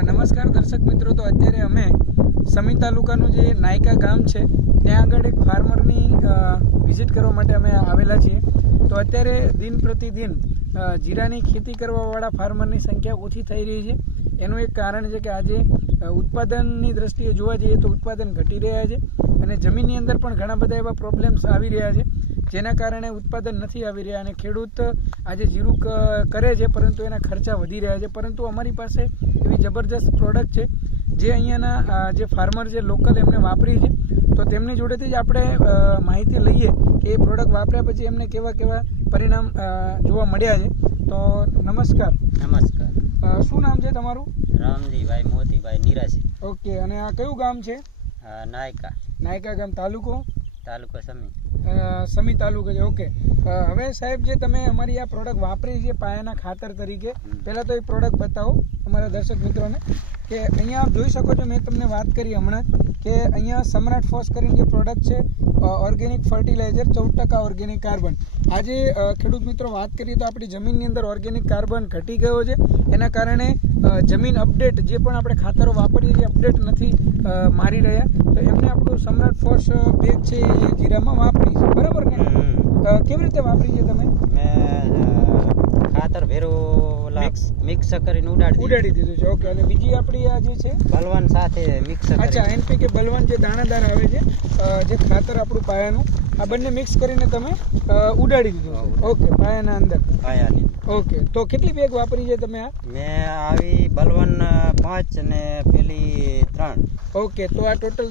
નમસ્કાર દર્શક મિત્રો, તો અત્યારે અમે સમી તાલુકાનું જે નાયકા ગામ છે ત્યાં આગળ એક ફાર્મરની વિઝિટ કરવા માટે અમે આવેલા છીએ. તો અત્યારે દિન પ્રતિદિન જીરાની ખેતી કરવાવાળા ફાર્મરની સંખ્યા ઓછી થઈ રહી છે. એનું એક કારણ છે કે આજે ઉત્પાદનની દ્રષ્ટિએ જોવા જઈએ તો ઉત્પાદન ઘટી રહ્યા છે અને જમીનની અંદર પણ ઘણા બધા એવા પ્રોબ્લેમ્સ આવી રહ્યા છે જેના કારણે ઉત્પાદન નથી આવી રહ્યા અને ખેડૂત આજે જીરું કરે છે પરંતુ એના ખર્ચા વધી રહ્યા છે. પરંતુ અમારી પાસે એવી જબરજસ્ત પ્રોડક્ટ છે જે અહીંયાના જે ફાર્મર છે લોકલ એમને વાપરી છે. તો તેમની જોડેથી જ આપણે માહિતી લઈએ કે એ પ્રોડક્ટ વાપર્યા પછી એમને કેવા કેવા પરિણામ જોવા મળ્યા છે. તો નમસ્કાર. શું નામ છે તમારું? રામજીભાઈ મોતીભાઈ નિરાશી. ઓકે, અને આ કયું ગામ છે? નાયકા ગામ. તાલુકો સમી તાલુકો છે. ઓકે, હવે સાહેબ જે તમે અમારી આ પ્રોડક્ટ વાપરી છે પાયાના ખાતર તરીકે, પહેલાં તો એ પ્રોડક્ટ બતાવો અમારા દર્શક મિત્રોને કે અહીંયા આપ જોઈ શકો છો. મેં તમને વાત કરી હમણાં કે અહીંયા સમ્રાટ ફોસ કરીને જે પ્રોડક્ટ છે ઓર્ગેનિક ફર્ટિલાઇઝર 14% ઓર્ગેનિક કાર્બન. આજે ખેડૂત મિત્રો વાત કરીએ તો આપણી જમીનની અંદર ઓર્ગેનિક કાર્બન ઘટી ગયો છે. એના કારણે જમીન અપડેટ જે પણ આપણે ખાતરો વાપરીએ છીએ અપડેટ નથી મારી રહ્યા. તો એમને આપણું સમ્રાટ ફોસ બેગ છે એ જીરામાં વાપરી છે, બરાબર ને? કેવી રીતે વાપરી છે તમે? ખાતર ભેરો મિક્સ કરીને ઉડાડી દીધું છે. ઓકે, અને બીજી આપણી આ જે છે બલવાન સાથે મિક્સ. અચ્છા, NPK બલવાન જે દાણાદાર આવે છે જે ખાતર આપણું પાયાનું, આ બંને મિક્સ કરીને તમે ઉડાડી દીધું. ઓકે, પાયાના અંદર. ઓકે, તો કેટલી બેગ વાપરી છે તમે? આ મેં આવી બલવાન 5 અને પેલી 3. ઓકે, તો આ ટોટલ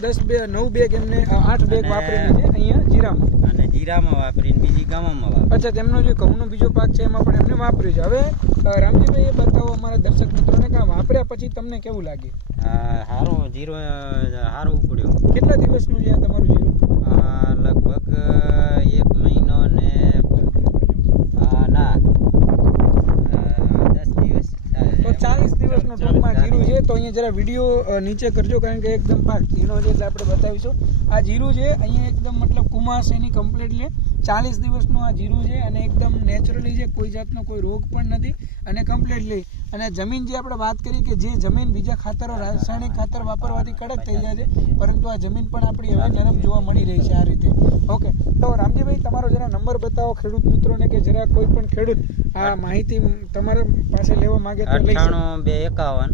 9 બેગ એમને 8 બેગ વાપરેલી છે અહીંયા જીરામાં. અને જીરામાં વાપરીને બીજી ગામમાં વાપરી. અચ્છા, તેમનો જે ઘઉંનો બીજો પાક છે એમાં પણ એમને વાપર્યું છે. હવે રામજીભાઈ એ બતાવો અમારા દર્શક મિત્રોને કે વાપર્યા પછી તમને કેવું લાગે? સારું જીરો સારું ઉપડ્યું. કેટલા દિવસનું છે આ તમારું જીરું? લગભગ 1 મહિનો ને ના 10 દિવસ. તો 40 દિવસનું ટૂંકમાં જીરું છે. તો અહીંયા જરા વિડીયો નીચે કરજો કારણ કે એકદમ પાક ઝીણો છે એટલે આપણે બતાવીશું. આ જીરું છે અહીંયા એકદમ મતલબ કુમાસ એની કમ્પ્લીટલી 40 દિવસનું આ જીરું છે અને એકદમ નેચરલી છે, કોઈ જાતનો કોઈ રોગ પણ નથી અને કમ્પ્લીટલી. અને જમીન જે આપણે વાત કરી કે જે જમીન બીજા ખાતરો રાસાયણિક ખાતર વાપરવાથી કડક થઈ જાય છે, પરંતુ આ જમીન પણ આપણી હવે નરમ જોવા મળી રહી છે આ રીતે. ઓકે, તો રામજીભાઈ તમારો જરા નંબર બતાવો ખેડૂત મિત્રોને કે જરા કોઈ પણ ખેડૂત આ માહિતી તમારા પાસે લેવા માંગે તો લઈ શકે. 98 251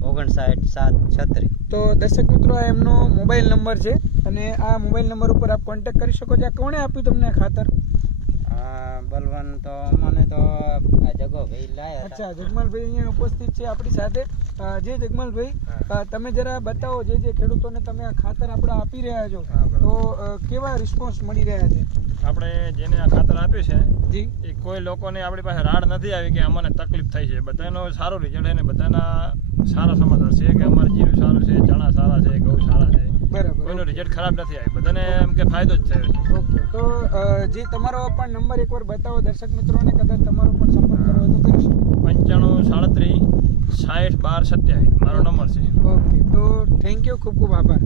59 736. તો દર્શક મિત્રો આ એમનો મોબાઈલ નંબર છે અને આ મોબાઈલ નંબર ઉપર આપ કોન્ટેક્ટ કરી શકો છો. આ કોણે આપ્યું તમને ખાતર? બલવાન તો મને તો આ જગોભાઈ લાયા. અચ્છા, જગમલભાઈ અહીંયા ઉપસ્થિત છે આપણી સાથે. જે જગમલભાઈ તમે જરા બતાવો જે ખેડૂતોને તમે આ ખાતર આપણે આપી રહ્યા છો તો કેવા રિસ્પોન્સ મળી રહ્યા છે? આપણે જેને આ ખાતર આપ્યું છે જી, એ કોઈ લોકોને આપણી પાસે રાડ નથી આવી કે અમને તકલીફ થઈ છે. બધાનો સારો રિઝલ્ટ અને બધાના સારા સમાચાર છે કે અમારે જીરું સારું છે, ચણા સારા છે, ઘઉં સારા છે. બરાબર, કોઈનો રિઝલ્ટ ખરાબ નથી આવી, બધાને એમ કે ફાયદો જ થયો છે. ઓકે, તો જે તમારો પણ નંબર એકવાર બતાવો દર્શક મિત્રોને, કદાચ તમારો પણ સંપર્ક કરવો તો કરી શકો. 95 37 60 12 27 મારો નંબર છે. ઓકે, તો થેન્ક યુ, ખૂબ ખૂબ આભાર.